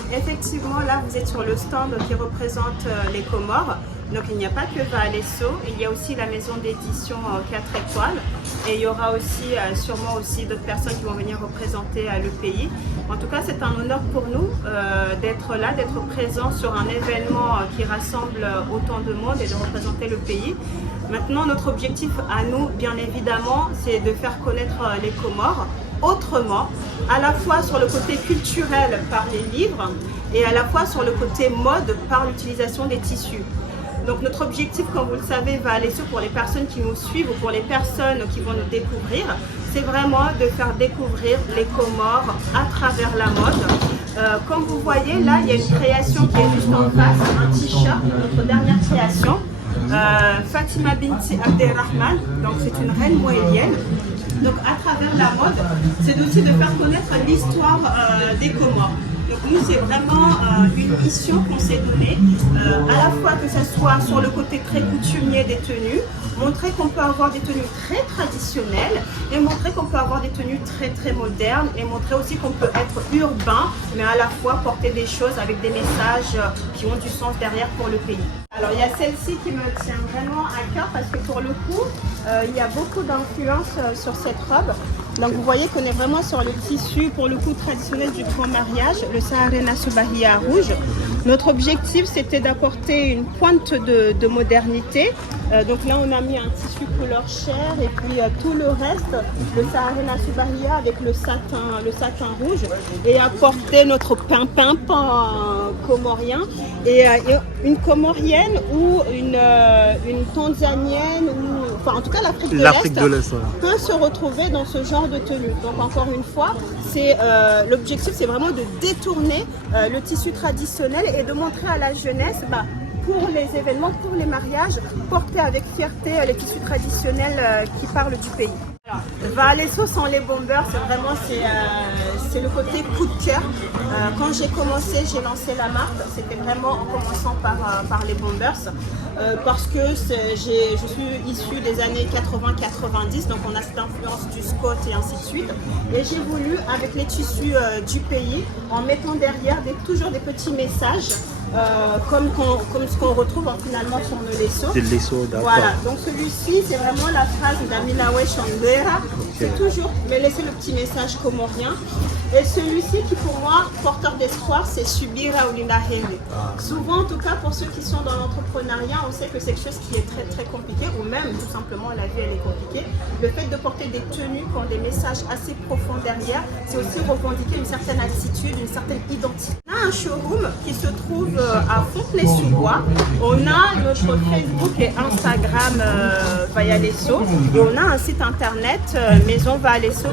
Donc effectivement, là, vous êtes sur le stand qui représente les Comores. Donc il n'y a pas que Vaalesso, il y a aussi la maison d'édition 4 étoiles et il y aura aussi sûrement aussi d'autres personnes qui vont venir représenter le pays. En tout cas, c'est un honneur pour nous d'être là, d'être présent sur un événement qui rassemble autant de monde et de représenter le pays. Maintenant, notre objectif à nous, bien évidemment, c'est de faire connaître les Comores autrement, à la fois sur le côté culturel par les livres et à la fois sur le côté mode par l'utilisation des tissus. Donc notre objectif, comme vous le savez, Vaalesso, pour les personnes qui nous suivent ou pour les personnes qui vont nous découvrir, c'est vraiment de faire découvrir les Comores à travers la mode. Comme vous voyez, là, il y a une création qui est juste en face, un t-shirt, notre dernière création. Fatima Binti Abderrahman, donc c'est une reine moélienne. Donc à travers la mode, c'est aussi de faire connaître l'histoire des Comores. Donc nous, c'est vraiment une mission qu'on s'est donnée, à la fois que ce soit sur le côté très coutumier des tenues, montrer qu'on peut avoir des tenues très traditionnelles et montrer qu'on peut avoir des tenues très modernes et montrer aussi qu'on peut être urbain, mais à la fois porter des choses avec des messages qui ont du sens derrière pour le pays. Alors il y a celle-ci qui me tient vraiment à cœur parce que pour le coup, il y a beaucoup d'influence sur cette robe. Donc vous voyez qu'on est vraiment sur le tissu pour le coup traditionnel du grand mariage, le Saharena Subahia rouge. Notre objectif c'était d'apporter une pointe de modernité. Donc là on a mis un tissu couleur chair et puis tout le reste, le Saharena Subahia avec le satin rouge et apporter notre pimpin comorien et une comorienne ou une tanzanienne ou enfin en tout cas l'Afrique de l'Est peut se retrouver dans ce genre de tenue. Donc encore une fois, c'est l'objectif c'est vraiment de détourner le tissu traditionnel et de montrer à la jeunesse pour les événements, pour les mariages, porter avec fierté les tissus traditionnels qui parlent du pays. Vaalesso sans les bombers, c'est vraiment c'est le côté coup de cœur. Quand j'ai commencé, j'ai lancé la marque, c'était vraiment en commençant par les bombers parce que je suis issue des années 80-90, donc on a cette influence du Scott et ainsi de suite. Et j'ai voulu, avec les tissus du pays, en mettant derrière toujours des petits messages comme ce qu'on retrouve finalement sur le lesso. Voilà, donc celui-ci c'est vraiment la phrase d'Aminawe Chandera, c'est toujours mais laisser le petit message comorien. Et celui-ci qui pour moi porteur d'espoir, c'est Subira Oulina Hende. Souvent en tout cas pour ceux qui sont dans l'entrepreneuriat, on sait que c'est quelque chose qui est très compliqué, ou même tout simplement la vie elle est compliquée. Le fait de porter des tenues qui ont des messages assez profonds derrière, c'est aussi revendiquer une certaine attitude, une certaine identité. On a un showroom qui se trouve à Fontenay-sous-Bois. On a notre Facebook et Instagram Vaalesso et on a un site internet Maison Vaalesso.